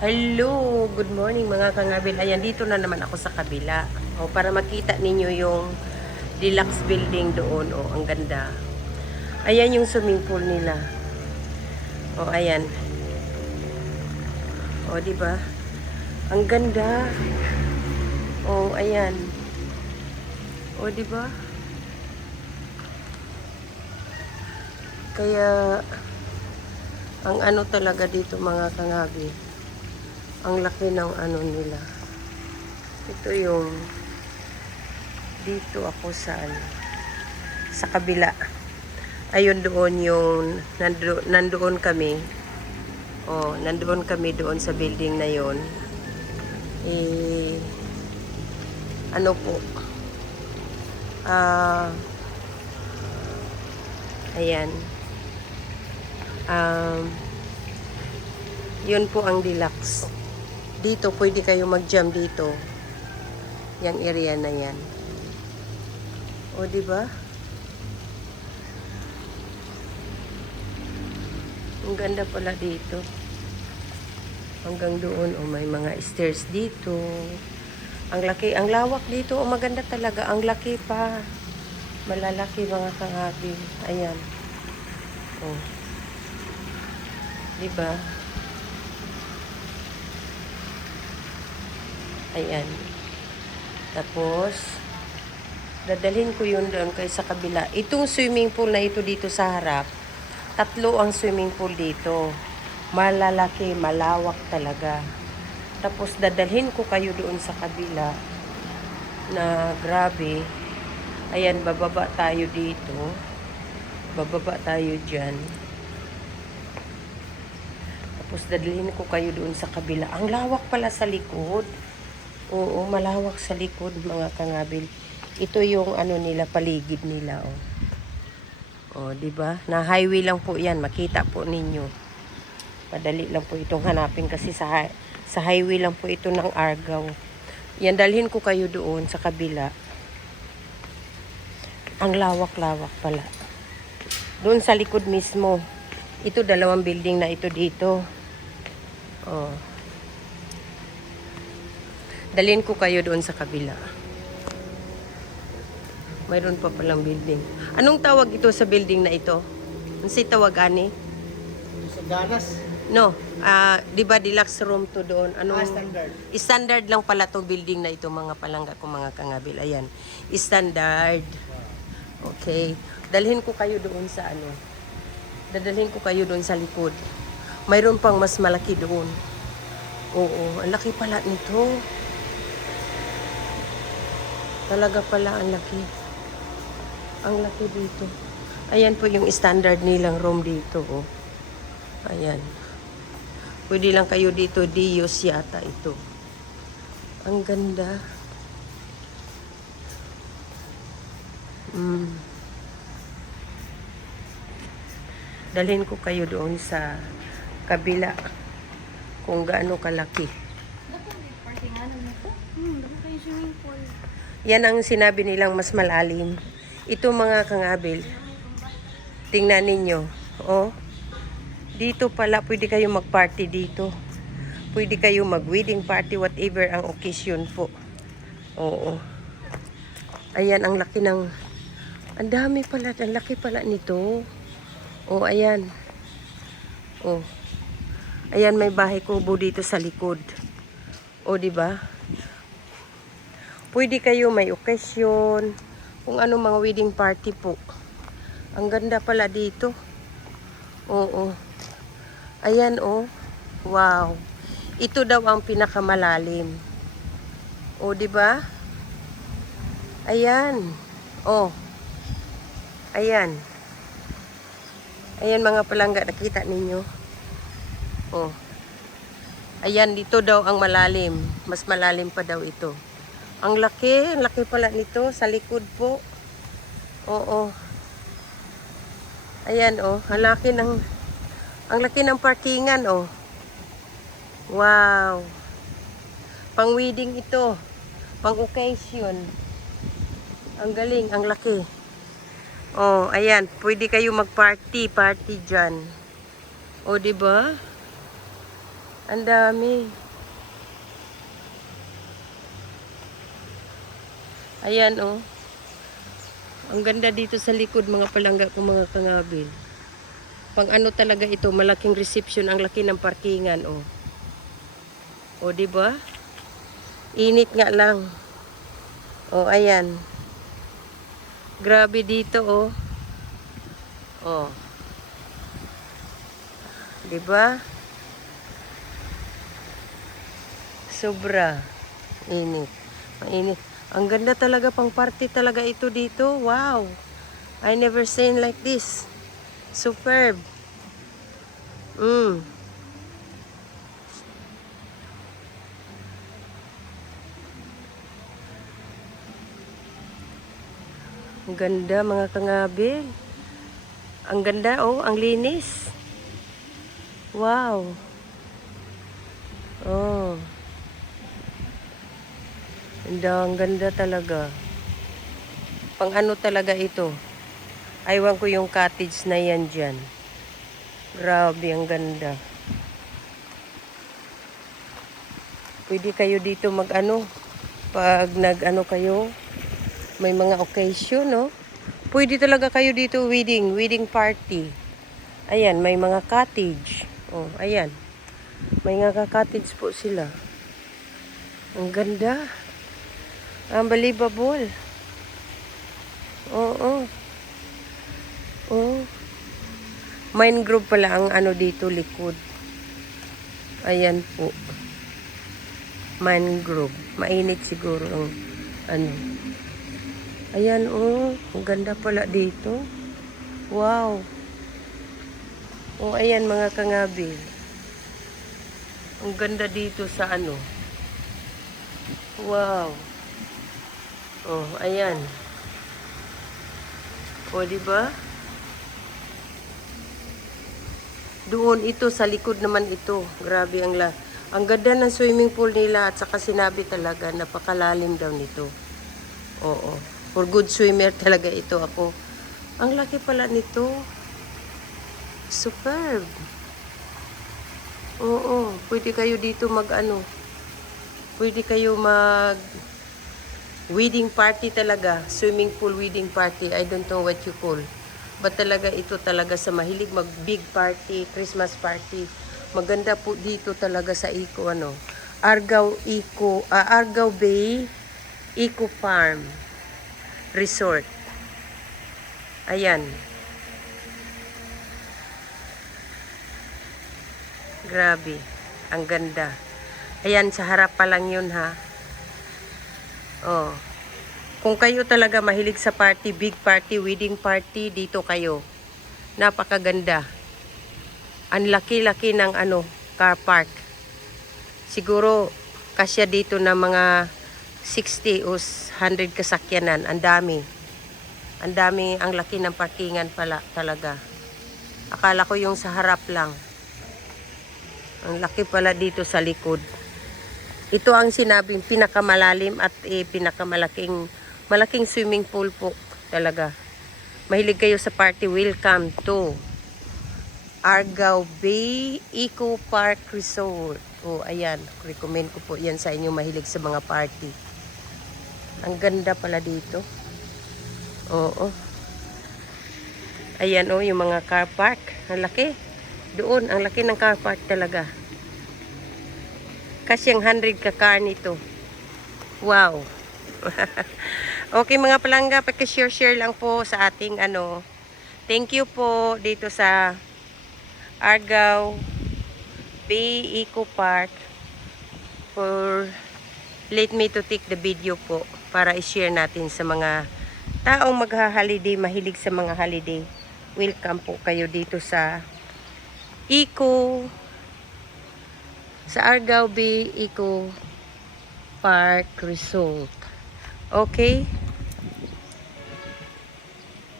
Hello, good morning mga kangabil. Ayan, dito na naman ako sa kabila. O, para makita ninyo yung deluxe building doon. O, ang ganda. Ayan yung swimming pool nila. O, ayan. O, di ba? Ang ganda. O, ayan. O, di ba? Kaya, ang ano talaga dito mga kangabil. Ang laki ng ano nila. Ito yung dito ako sa kabila. Ayun doon yung nandoon kami. Oh, nandoon kami doon sa building na yon. Ano po? Ayan. Yun po ang deluxe. Dito pwede kayo mag-jam dito. Yang area na yan. O, di ba? Ang ganda pala dito. Hanggang doon, o may mga stairs dito. Ang laki, ang lawak dito, o maganda talaga. Ang laki pa. Malalaki mga kangabi. Ayan. O. Di ba? Ayan. Tapos, dadalhin ko yun doon kay sa kabila. Itong swimming pool na ito dito sa harap, 3 ang swimming pool dito. Malalaki, malawak talaga. Tapos, dadalhin ko kayo doon sa kabila na grabe. Ayan, bababa tayo dito. Bababa tayo dyan. Tapos, dadalhin ko kayo doon sa kabila. Ang lawak pala sa likod. Oo, malawak sa likod mga kangabil. Ito yung ano nila, paligid nila, oh. Oh, 'di ba? Na highway lang po 'yan, makita po ninyo. Madali lang po itong hanapin kasi sa highway lang po ito ng Argao. Yan, dalhin ko kayo doon sa kabila. Ang lawak-lawak pala. Doon sa likod mismo. Ito 2 building na ito dito. Oh. Dalhin ko kayo doon sa kabila. Mayroon pa palang building. Anong tawag ito sa building na ito? Ano si tawag ani? Sa Ganas. No, 'di ba deluxe room to doon? Anong Standard. Standard lang pala to building na ito mga palangga ko mga kangabil. Ayan. Standard. Okay. Dalhin ko kayo doon sa ano. Dadalhin ko kayo doon sa likod. Mayroon pang mas malaki doon. Oo, ang laki pala nito. Talaga pala ang laki. Ang laki dito. Ayan po yung standard nilang room dito. Oh. Ayan. Pwede lang kayo dito. Dios yata ito. Ang ganda. Dalhin ko kayo doon sa kabila. Kung gaano kalaki. Yan ang sinabi nilang mas malalim. Ito mga kangabil. Tingnan ninyo. Oh. Dito pala pwede kayo mag-party dito. Pwede kayo mag-wedding party, whatever ang occasion po. Oo. Ayan ang laki ng... Ang dami pala. Ang laki pala nito. Oh, ayan. Oh. Ayan, may bahay kubo dito sa likod. Oh, di ba? Pwede kayo may occasion, kung ano mga wedding party po. Ang ganda pala dito. Oo. Ayan, oh. Wow. Ito daw ang pinakamalalim. Oh, di ba? Ayan. Oh. Ayan. Ayan mga palangga, nakita ninyo. Oh. Ayan, dito daw ang malalim. Mas malalim pa daw ito. Ang laki pala nito sa likod po. Oo. Ayan, oh, ang laki ng parkingan, oh. Wow. Pang wedding ito. Pang occasion. Ang galing, ang laki. Oh, ayan, pwede kayo mag-party diyan. Oh, 'di ba? Ang dami. Ayan, oh. Ang ganda dito sa likod, mga palangga ko, mga kangabil. Pang ano talaga ito, malaking reception, ang laki ng parkingan, oh. O, di ba? Init nga lang. O, ayan. Grabe dito, oh. O. Di ba? Sobra. Init. Mainit. Ang ganda talaga, pang party talaga ito dito. Wow. I never seen like this. Superb. Ang ganda, mga kangabil. Ang ganda, oh. Ang linis. Wow. Oh. Ang ganda talaga. Pang ano talaga ito. Aywan ko yung cottage na yan dyan. Grabe, ang ganda. Pwede kayo dito mag-ano. Pag nag-ano kayo, may mga occasion, no? Pwede talaga kayo dito wedding party. Ayan, may mga cottage. Oh, ayan. May mga cottage po sila. Ang ganda. Unbelievable. Oo. Oh. Mangrove pala ang ano dito likod. Ayan po. Mangrove. Mainit siguro ang ano. Ayan, oh. Ang ganda pala dito. Wow. Oh, ayan mga kangabil. Ang ganda dito sa ano. Wow. Oh, ayan. O, diba? Doon ito, sa likod naman ito. Grabe ang ganda ng swimming pool nila at saka sinabi talaga, napakalalim daw nito. Oo. For good swimmer talaga ito ako. Ang laki pala nito. Superb. Oo. Pwede kayo dito mag-ano. Pwede kayo wedding party talaga. Swimming pool wedding party. I don't know what you call. But talaga ito talaga sa mahilig mag big party, Christmas party. Maganda po dito talaga sa Eco ano. Argao Bay Eco Farm Resort. Ayan. Grabe. Ang ganda. Ayan, sa harap pa lang yun, ha. Oh. Kung kayo talaga mahilig sa party, big party, wedding party, dito kayo. Napakaganda. Ang laki-laki ng ano, car park. Siguro, kasya dito na mga 60 o 100 kasakyanan. Ang dami. Ang dami, ang laki ng parkingan pala talaga. Akala ko yung sa harap lang. Ang laki pala dito sa likod. Ito ang sinabing pinakamalalim at malaking swimming pool po talaga. Mahilig kayo sa party, welcome to Argao Bay Eco Park Resort. O, ayan, recommend ko po yan sa inyo mahilig sa mga party. Ang ganda pala dito. Oo. Ayan, oh, yung mga car park. Ang laki. Doon, ang laki ng car park talaga. Kasi ang 100 ka car nito. Wow. Okay mga palangga, paki-share lang po sa ating ano. Thank you po dito sa Argao Bay Eco Park for let me to take the video po para i-share natin sa mga taong magha-holiday, mahilig sa mga holiday. Welcome po kayo dito sa Argao Bay Eco Park Resort. Okay?